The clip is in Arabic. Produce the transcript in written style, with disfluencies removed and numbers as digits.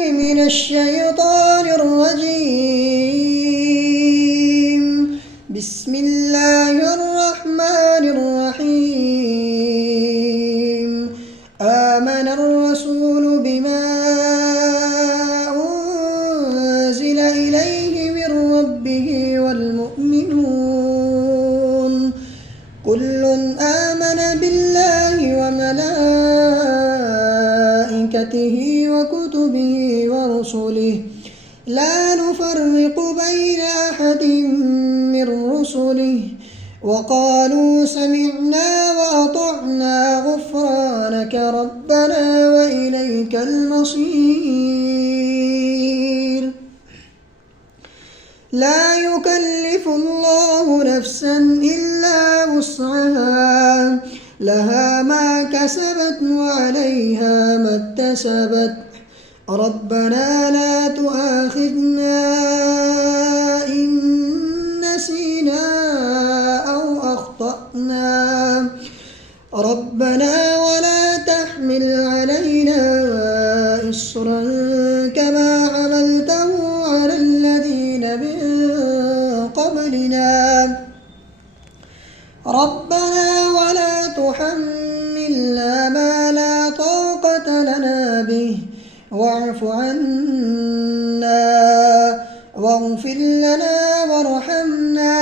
من الشيطان الرجيم. بسم الله الرحمن الرحيم. آمن الرسول بما أنزل إليه من ربه والمؤمنون كل آمن بالله وملائكته وكتبه ورسله لا نفرق بين أحد من رسله وقالوا سمعنا وأطعنا غفرانك ربنا وإليك المصير. لا يكلف الله نفسا إلا وسعها لها ما كسبت وعليها ما اكتسبت ربنا لا تؤاخذنا إن نسينا أو أخطأنا ربنا ولا تحمل علينا إصرا كما حملته على الذين من قبلنا ربنا ولا تحملنا ما لا طاقة لنا به واعف عنا واغفر لنا وارحمنا